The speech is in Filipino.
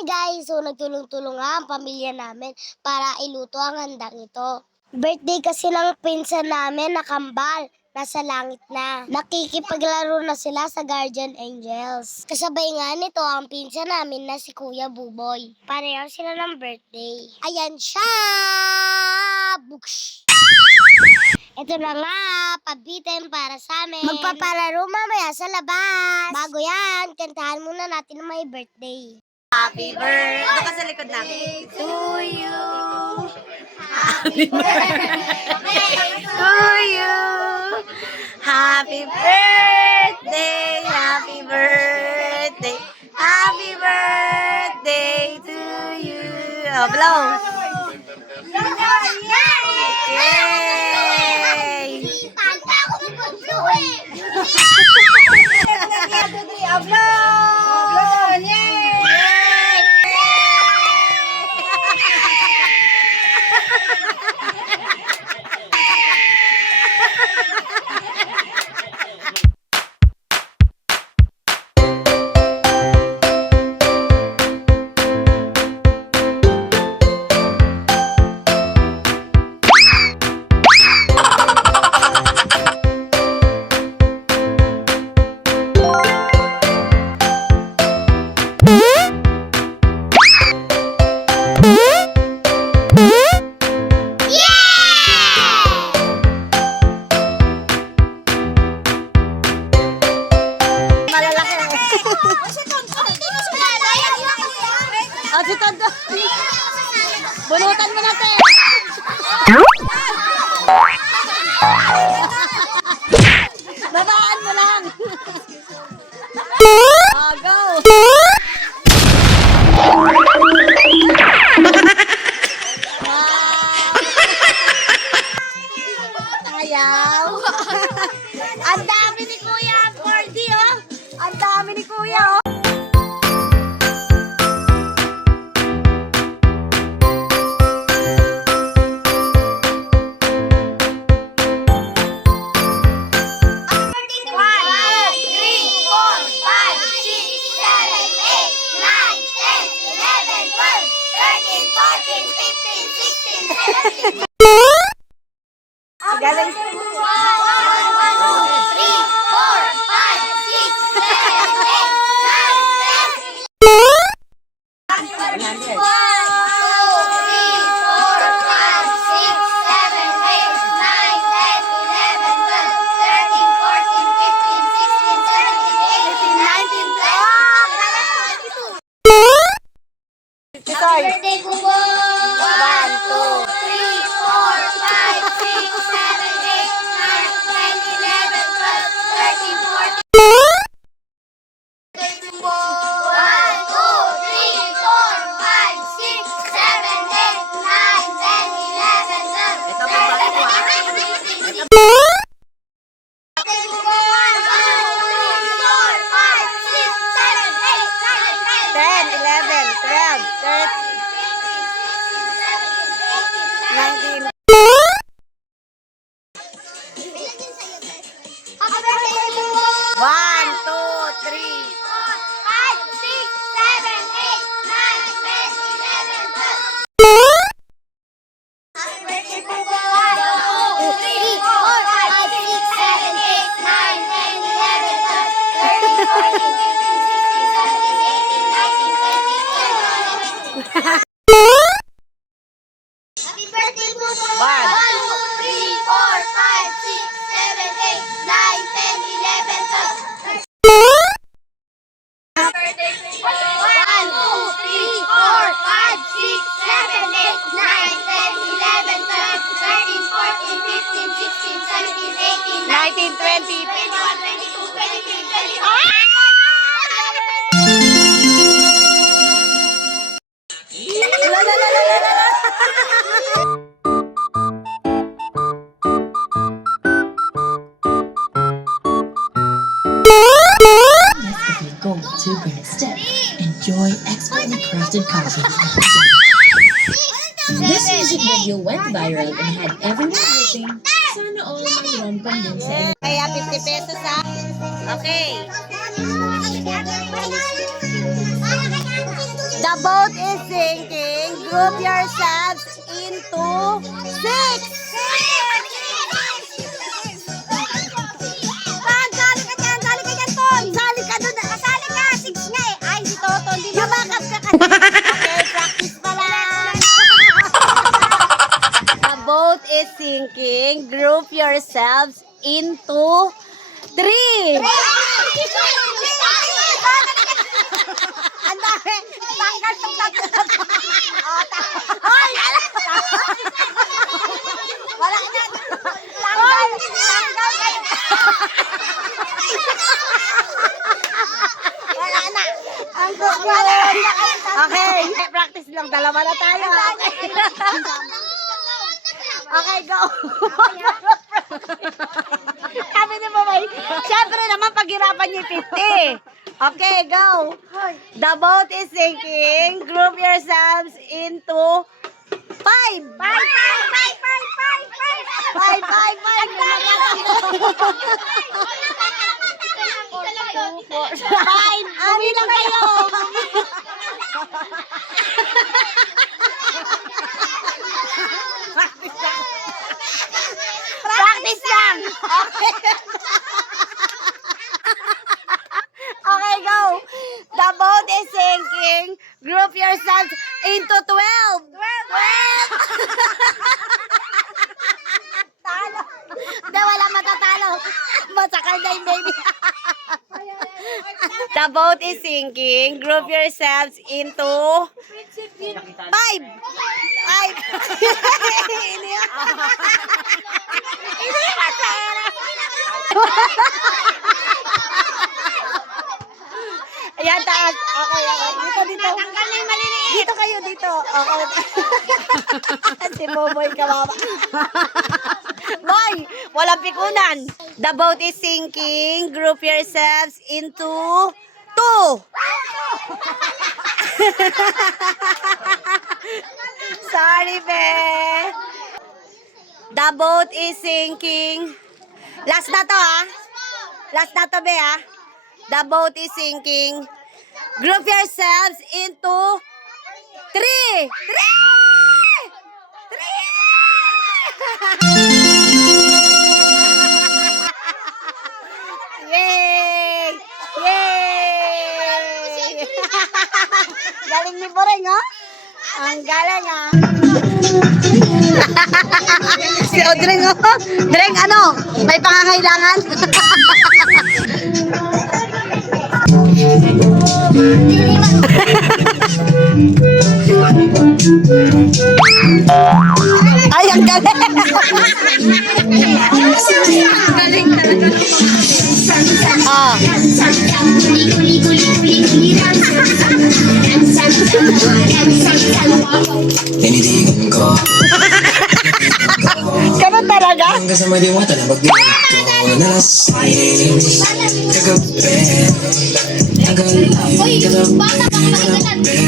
Hi guys! So nagtulong-tulong nga ang pamilya namin para iluto ang handang ito. Birthday kasi ng pinsan namin na kambal. Nasa langit na. Nakikipaglaro na sila sa Guardian Angels. Kasabay nga nito ang pinsan namin na si Kuya Buboy. Pareho sila ng birthday. Ayan siya! Buksh! Ito na nga, pabitin para sa amin. Magpapalaro mamaya sa labas. Bago yan, kantahan muna natin na may birthday. Happy birthday! Ito ka sa likod natin. To you! Happy birthday to you! Happy birthday! Happy birthday! Happy birthday to you! Oh, blow! Yay! Panta ako mag-blow eh! Blow! Yay! Oh, si Tondo. Bunutan mo natin. Babaan mo lang. Oh, go. Ayaw. Ang dami ni Kuya. 4D, oh. Ang dami ni Kuya, oh. Galing. 1, 2, 3, 4, 5, 6, 7, 8, 9, 10, 11, 12, 13, 14, 15, 16, 17, 18, 19, 20. 1, 2, 3, 4, 5, 6, 7, 8, 9, 10, 11, 12, 13, 14, 15, 16, 17, 18, 19, 20. Happy birthday po! 1, 2, 3, 4, 5, 6, 7, 8, 9, 10, 11, 12, 13, 14, 15, 16, 17, 18, 19, 20. Go to great step. Enjoy expertly crafted coffee. This music video went viral and had everyone wishing, sana all mayroon pang din sa inyo. Kaya 50 pesos ha. Okay. The boat is sinking. Group yourselves into 6. Sali ka dyan, Ton. Sali ka doon. Kasali ka, 6 nga eh. Ay, si Toto, hindi na makap ka kasi. Okay, practice pa lang. The boat is sinking. Group yourselves into 3. Ang dami. Tanggal itong tatlo. Hoy! Wala na. Tanggal. Tanggal kayo. Wala na. Ang gugulan. Okay. Practice lang. Dalawa na tayo. Okay, go. Sabi ni Mamay, syempre naman paghirapan niyo 50. Okay, go. The boat is sinking. Group yourselves into 5. 5. 5. 5. 5. 5. 5. 5. 5. 5. Ami lang kayo. Practice lang. Okay. Okay, go. The boat is sinking. Group yourselves into 12. 12. Talo. Hindi, wala matatalo. Masakal na yung baby. The boat is sinking. Group yourselves into 5. 5. Hindi masaya. Ayan, taas. Okay, okay. Dito, dito. Dito kayo, dito. Okay. Si Boboy, kawawa. Boy, walang pikunan. The boat is sinking. Group yourselves into 2. Sorry, be. The boat is sinking. Last na to, ha? Last na to, be, ha? The boat is sinking. Group yourselves into 3. 3. Yay! Yay! Galing ni Boreng, oh. Ang galing, ah. Si Odring, oh. Dreng, ano? May pangangailangan? Ay, ang galing! Ang galing talaga. Ah. Tinitigan ko. Ganun talaga? Hanggang sa may diwata na magdinig ko na lasing. Kagabi, tagalayo, kagabi, kagabi.